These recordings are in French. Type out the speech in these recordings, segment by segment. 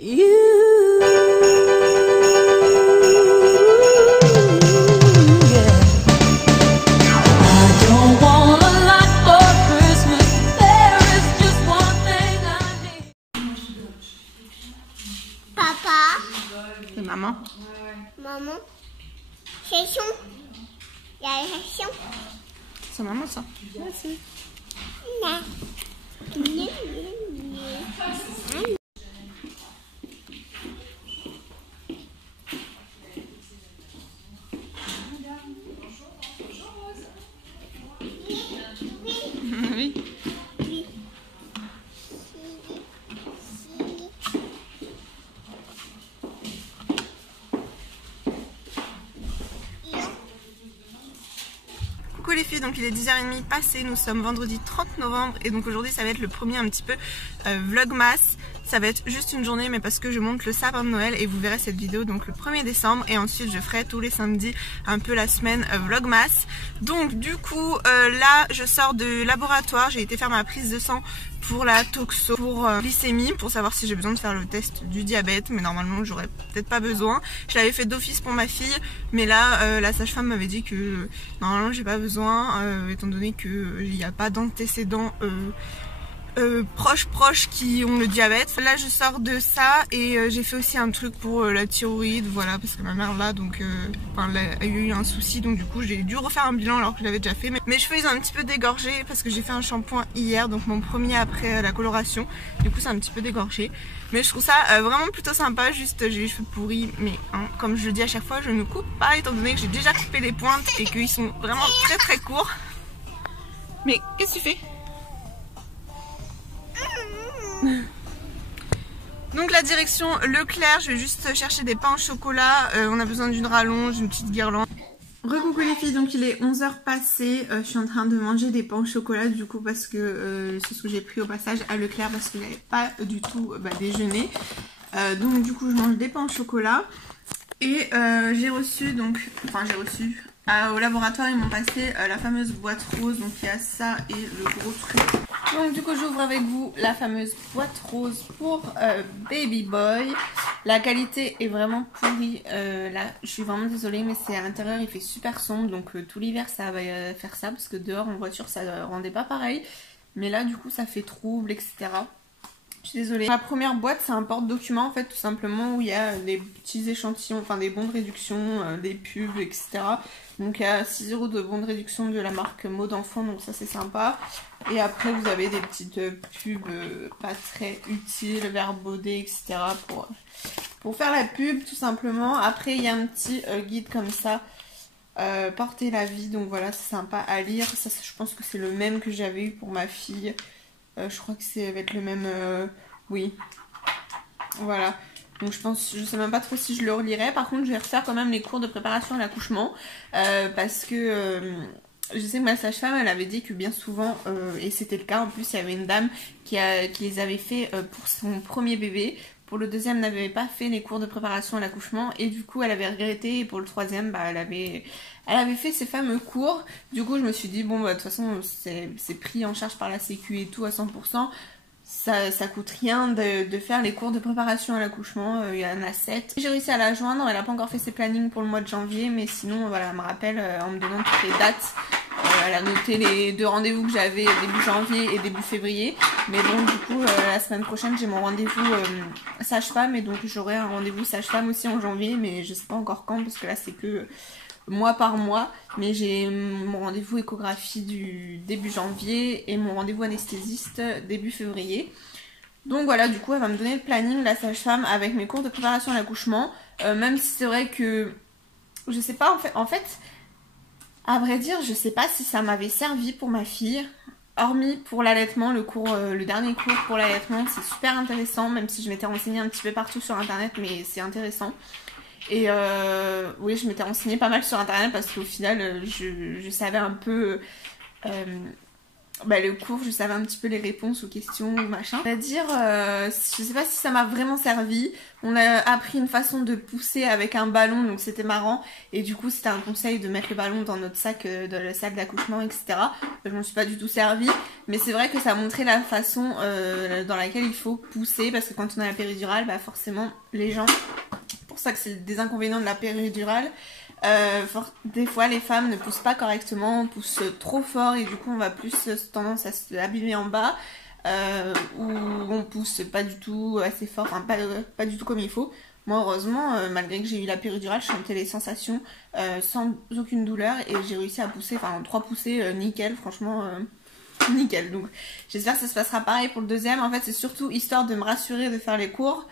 You, yeah. I don't want a lot for Christmas. There is just one thing I need. Papa, C'est maman. maman, c'est son. Il y a la son. C'est maman ça. Merci. Non. Oui. Coucou les filles, donc il est 10h30 passé, nous sommes vendredi 30 novembre et donc aujourd'hui ça va être le premier un petit peu vlogmas. Ça va être juste une journée mais parce que je monte le sapin de Noël et vous verrez cette vidéo donc le 1er décembre et ensuite je ferai tous les samedis un peu la semaine vlogmas. Donc du coup là je sors de laboratoire, j'ai été faire ma prise de sang pour la toxo, pour glycémie, pour savoir si j'ai besoin de faire le test du diabète, mais normalement j'aurais peut-être pas besoin. Je l'avais fait d'office pour ma fille, mais là la sage-femme m'avait dit que normalement j'ai pas besoin, étant donné qu'il n'y a pas d'antécédents proches qui ont le diabète. Là je sors de ça et j'ai fait aussi un truc pour la thyroïde, voilà, parce que ma mère là donc elle a eu un souci, donc du coup j'ai dû refaire un bilan alors que je l'avais déjà fait. Mes cheveux ils ont un petit peu dégorgé parce que j'ai fait un shampoing hier, donc mon premier après la coloration, du coup c'est un petit peu dégorgé. Mais je trouve ça vraiment plutôt sympa, juste j'ai les cheveux pourris, mais hein, comme je le dis à chaque fois, je ne coupe pas étant donné que j'ai déjà coupé les pointes et qu'ils sont vraiment très courts. Mais qu'est-ce que tu fais ? Donc la direction Leclerc, je vais juste chercher des pains au chocolat, on a besoin d'une rallonge, une petite guirlande. Recoucou les filles, donc il est 11h passé, je suis en train de manger des pains au chocolat du coup parce que c'est ce que j'ai pris au passage à Leclerc parce qu'il n'y avait pas du tout déjeuner. Donc du coup je mange des pains au chocolat et j'ai reçu au laboratoire ils m'ont passé la fameuse boîte rose, donc il y a ça et le gros truc. Donc du coup j'ouvre avec vous la fameuse boîte rose pour Baby Boy. La qualité est vraiment pourrie, là je suis vraiment désolée mais c'est à l'intérieur, il fait super sombre, donc tout l'hiver ça va faire ça parce que dehors en voiture ça rendait pas pareil. Mais là du coup ça fait trouble, etc. Je suis désolée. La première boîte c'est un porte-document en fait tout simplement où il y a des petits échantillons, enfin des bons de réduction, des pubs, etc. Donc il y a 6 € de bons de réduction de la marque Mode Enfant, donc ça c'est sympa. Et après vous avez des petites pubs pas très utiles, verbodées, etc. pour faire la pub tout simplement. Après il y a un petit guide comme ça, porter la vie, donc voilà c'est sympa à lire. Ça je pense que c'est le même que j'avais eu pour ma fille. Je crois que ça va être le même, oui, voilà. Donc je sais même pas trop si je le relirai. Par contre je vais refaire quand même les cours de préparation à l'accouchement parce que je sais que ma sage-femme elle avait dit que bien souvent, et c'était le cas en plus, il y avait une dame qui les avait fait pour son premier bébé. Pour le deuxième, elle n'avait pas fait les cours de préparation à l'accouchement et du coup elle avait regretté, et pour le troisième elle avait fait ces fameux cours. Du coup je me suis dit bon de toute façon c'est pris en charge par la sécu et tout à 100%. Ça coûte rien de faire les cours de préparation à l'accouchement, il y en a 7. J'ai réussi à la joindre, elle n'a pas encore fait ses plannings pour le mois de janvier, mais sinon voilà, elle me rappelle en me donnant toutes les dates. Elle a noté les 2 rendez-vous que j'avais début janvier et début février. Mais bon du coup la semaine prochaine j'ai mon rendez-vous sage-femme et donc j'aurai un rendez-vous sage-femme aussi en janvier, mais je sais pas encore quand parce que là c'est que mois par mois, mais j'ai mon rendez-vous échographie du début janvier et mon rendez-vous anesthésiste début février. Donc voilà, du coup elle va me donner le planning, la sage-femme, avec mes cours de préparation à l'accouchement, même si c'est vrai que je sais pas en fait à vrai dire je sais pas si ça m'avait servi pour ma fille, hormis pour l'allaitement, le dernier cours pour l'allaitement c'est super intéressant, même si je m'étais renseignée un petit peu partout sur internet, mais c'est intéressant. Et oui, je m'étais renseignée pas mal sur internet parce qu'au final je savais un peu le cours, je savais un petit peu les réponses aux questions ou machin. C'est-à-dire, je sais pas si ça m'a vraiment servi. On a appris une façon de pousser avec un ballon, donc c'était marrant. Et du coup, c'était un conseil de mettre le ballon dans notre sac, dans le sac d'accouchement, etc. Je m'en suis pas du tout servi, mais c'est vrai que ça a montré la façon dans laquelle il faut pousser, parce que quand on a la péridurale, bah forcément, les gens... C'est pour ça que c'est des inconvénients de la péridurale. Des fois les femmes ne poussent pas correctement, poussent trop fort et du coup on va plus tendance à se abîmer en bas, ou on pousse pas du tout assez fort, enfin pas du tout comme il faut. Moi heureusement, malgré que j'ai eu la péridurale, je sentais les sensations sans aucune douleur et j'ai réussi à pousser, enfin 3 poussées nickel, franchement nickel. Donc j'espère que ça se passera pareil pour le deuxième. En fait c'est surtout histoire de me rassurer de faire les cours,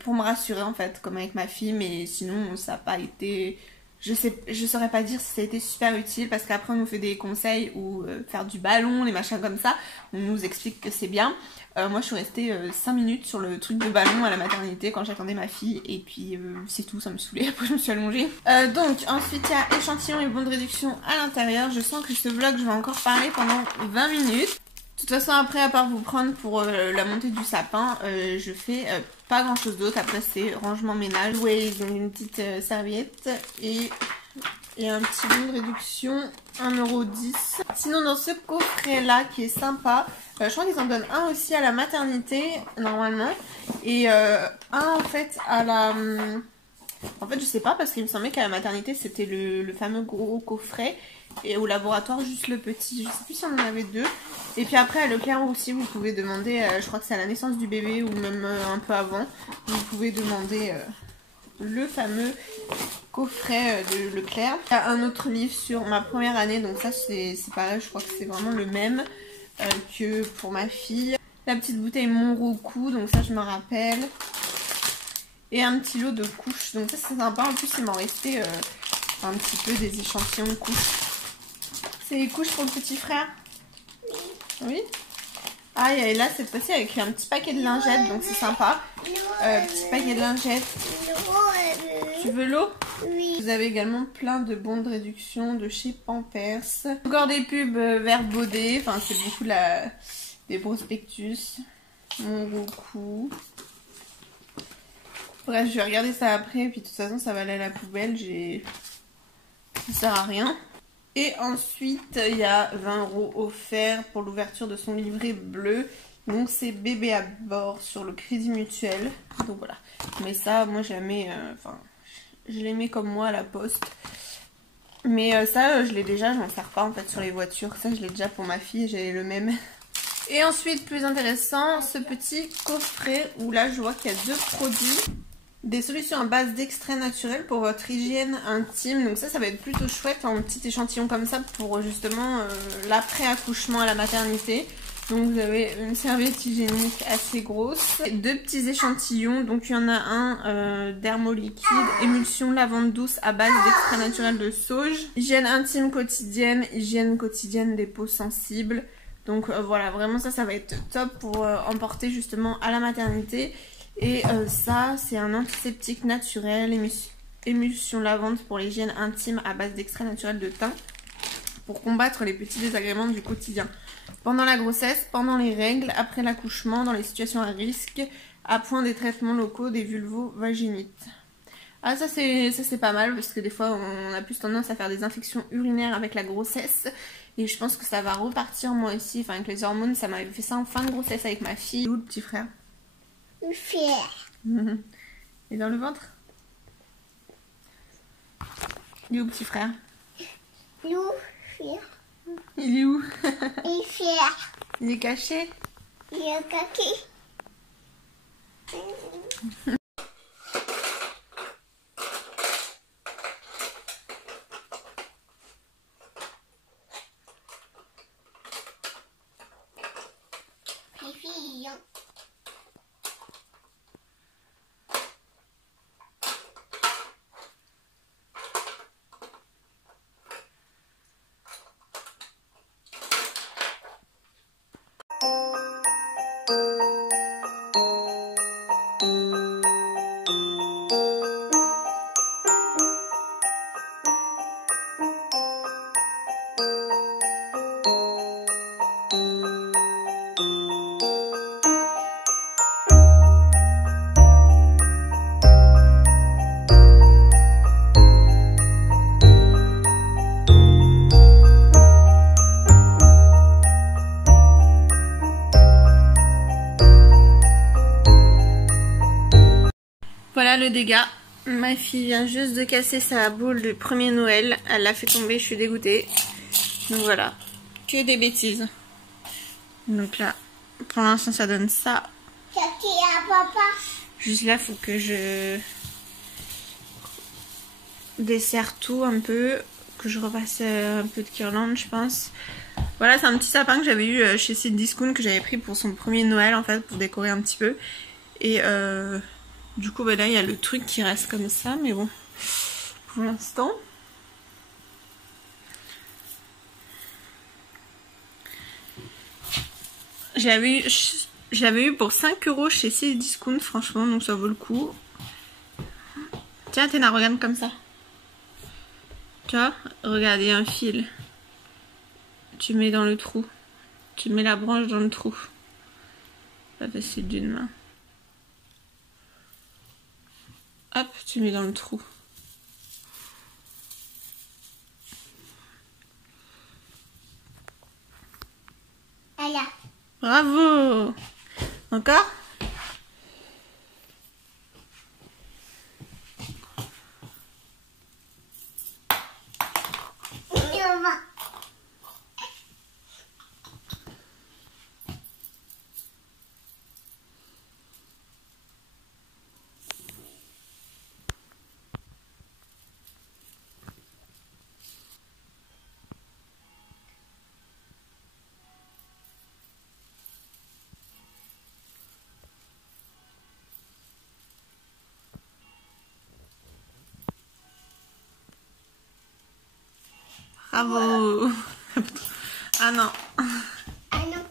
pour me rassurer en fait, comme avec ma fille, mais sinon ça n'a pas été... Je saurais pas dire si ça a été super utile, parce qu'après on nous fait des conseils ou faire du ballon, les machins comme ça, on nous explique que c'est bien. Moi je suis restée 5 minutes sur le truc de ballon à la maternité quand j'attendais ma fille, et puis c'est tout, ça me saoulait, après je me suis allongée. Donc ensuite il y a échantillon et bons de réduction à l'intérieur. Je sens que ce vlog je vais encore parler pendant 20 minutes. De toute façon après, à part vous prendre pour la montée du sapin, je fais pas grand chose d'autre. Après c'est rangement ménage, donc une petite serviette et un petit bon de réduction, 1,10 €. Sinon dans ce coffret là qui est sympa, je crois qu'ils en donnent un aussi à la maternité normalement, et un en fait à la... En fait je sais pas, parce qu'il me semblait qu'à la maternité c'était le fameux gros coffret, et au laboratoire juste le petit. Je sais plus si on en avait 2. Et puis après à Leclerc aussi vous pouvez demander, je crois que c'est à la naissance du bébé ou même un peu avant, vous pouvez demander le fameux coffret de Leclerc. Il y a un autre livre sur ma première année, donc ça c'est pareil, je crois que c'est vraiment le même que pour ma fille. La petite bouteille Monroku, donc ça je me rappelle. Et un petit lot de couches, donc ça c'est sympa. En plus il m'en restait un petit peu des échantillons de couches. C'est les couches pour le petit frère? Oui. Ah, et là cette fois-ci avec un petit paquet de lingettes, donc c'est sympa. Petit paquet de lingettes. Tu veux l'eau? Oui. Vous avez également plein de bons de réduction de chez Pampers. Encore des pubs vers Baudet, enfin c'est beaucoup des prospectus. Monroku. Bref, je vais regarder ça après, puis de toute façon ça va aller à la poubelle, ça sert à rien. Et ensuite, il y a 20 € offerts pour l'ouverture de son livret bleu. Donc c'est bébé à bord sur le Crédit Mutuel. Donc voilà. Mais ça, moi je la mets, je les mets comme moi à la poste. Mais ça, je l'ai déjà, je m'en sers pas en fait sur les voitures. Ça, je l'ai déjà pour ma fille, j'ai le même. Et ensuite, plus intéressant, ce petit coffret où là, je vois qu'il y a 2 produits. Des solutions à base d'extraits naturels pour votre hygiène intime. Donc ça va être plutôt chouette, un petit échantillon comme ça pour justement l'après-accouchement à la maternité. Donc vous avez une serviette hygiénique assez grosse. 2 petits échantillons, donc il y en a un dermoliquide, émulsion lavande douce à base d'extraits naturels de sauge. Hygiène intime quotidienne, hygiène quotidienne des peaux sensibles. Donc voilà, vraiment ça va être top pour emporter justement à la maternité. Et ça, c'est un antiseptique naturel, émulsion lavande pour l'hygiène intime à base d'extrait naturel de thym, pour combattre les petits désagréments du quotidien. Pendant la grossesse, pendant les règles, après l'accouchement, dans les situations à risque, à point des traitements locaux des vulvo-vaginites. Ah ça c'est pas mal, parce que des fois on a plus tendance à faire des infections urinaires avec la grossesse. Et je pense que ça va repartir moi aussi, enfin avec les hormones, ça m'avait fait ça en fin de grossesse avec ma fille. Où le petit frère? Fier. Et dans le ventre? Il est où petit frère? Lou, fier. Il est où? Il est fier. Il est caché? Il est kaki. Les filles. Voilà le dégât. Ma fille vient juste de casser sa boule de premier Noël. Elle l'a fait tomber, je suis dégoûtée. Donc voilà, que des bêtises. Donc là, pour l'instant ça donne ça. C'est qui à papa? Juste là, faut que je desserre tout un peu, que je repasse un peu de guirlande, je pense. Voilà, c'est un petit sapin que j'avais eu chez Sid Discount, que j'avais pris pour son premier Noël en fait, pour décorer un petit peu. Et du coup, bah là, il y a le truc qui reste comme ça, mais bon, pour l'instant. Je l'avais eu pour 5 € chez Sid Discount, franchement, donc ça vaut le coup. Tiens, Théna, regarde comme ça. Tu vois, regarde, il y a un fil. Tu mets dans le trou. Tu mets la branche dans le trou. Pas facile d'une main. Hop, tu mets dans le trou. Voilà. Bravo! Encore? On va. Bravo! Ah non! Ah non.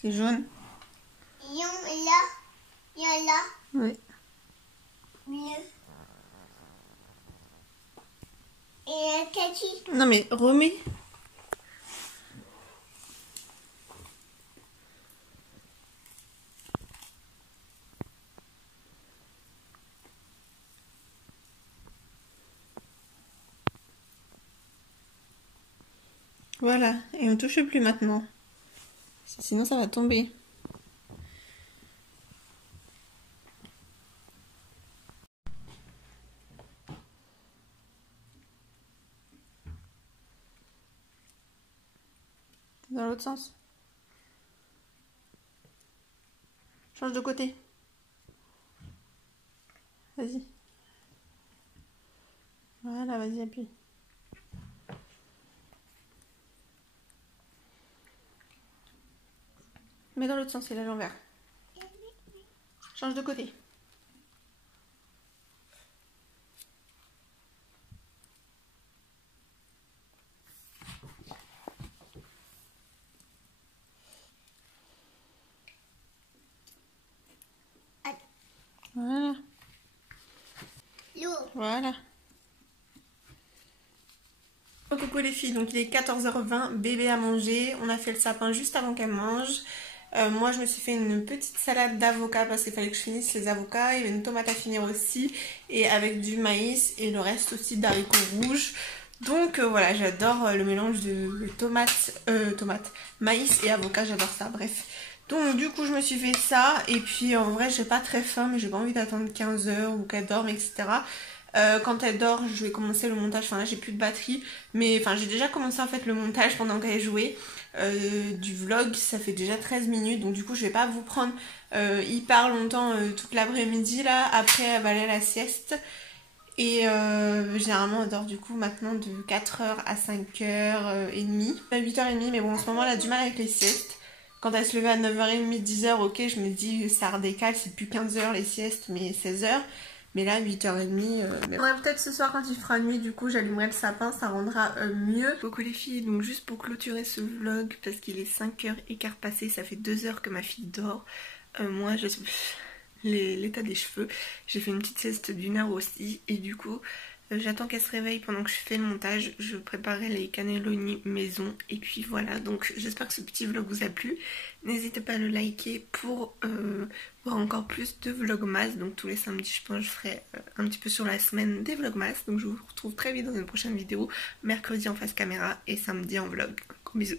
C'est jaune? Il y en a là. Il y en a là. Oui. Bleu. Et Cathy. Non mais remets. Voilà, et on touche plus maintenant. Sinon ça va tomber. Dans l'autre sens. Change de côté. Vas-y. Voilà, vas-y, appuie. Mets dans l'autre sens, c'est à l'envers. Change de côté. Voilà. L'eau. Voilà. Oh, coucou les filles, donc il est 14h20, bébé a mangé, on a fait le sapin juste avant qu'elle mange. Moi je me suis fait une petite salade d'avocat parce qu'il fallait que je finisse les avocats, il y avait une tomate à finir aussi et avec du maïs et le reste aussi d'haricots rouges. Donc voilà, j'adore le mélange de maïs et avocat, j'adore ça, bref. Donc du coup je me suis fait ça et puis en vrai j'ai pas très faim mais j'ai pas envie d'attendre 15 h ou qu'elle dorme, etc. Quand elle dort je vais commencer le montage, enfin là j'ai plus de batterie mais enfin j'ai déjà commencé en fait le montage pendant qu'elle jouait du vlog, ça fait déjà 13 minutes donc du coup je vais pas vous prendre hyper longtemps toute l'après-midi là, après elle va aller à la sieste et généralement elle dort du coup maintenant de 4h à 5h30, à 8h30 mais bon en ce moment elle a du mal avec les siestes. Quand elle se levait à 9h30, 10h, ok, je me dis ça redécale, c'est plus 15h les siestes, mais 16h. Mais là, 8h30. Ouais, peut-être ce soir quand il fera nuit, du coup, j'allumerai le sapin, ça rendra mieux. Coucou les filles, donc juste pour clôturer ce vlog, parce qu'il est 5h15 passé, ça fait 2 heures que ma fille dort. Moi, l'état des cheveux, j'ai fait une petite sieste d'1 heure aussi, et du coup, J'attends qu'elle se réveille pendant que je fais le montage. Je préparais les cannelloni maison. Et puis voilà, donc j'espère que ce petit vlog vous a plu. N'hésitez pas à le liker pour voir encore plus de vlogmas. Donc tous les samedis, je pense, je ferai un petit peu sur la semaine des vlogmas. Donc je vous retrouve très vite dans une prochaine vidéo. Mercredi en face caméra et samedi en vlog. Gros bisous.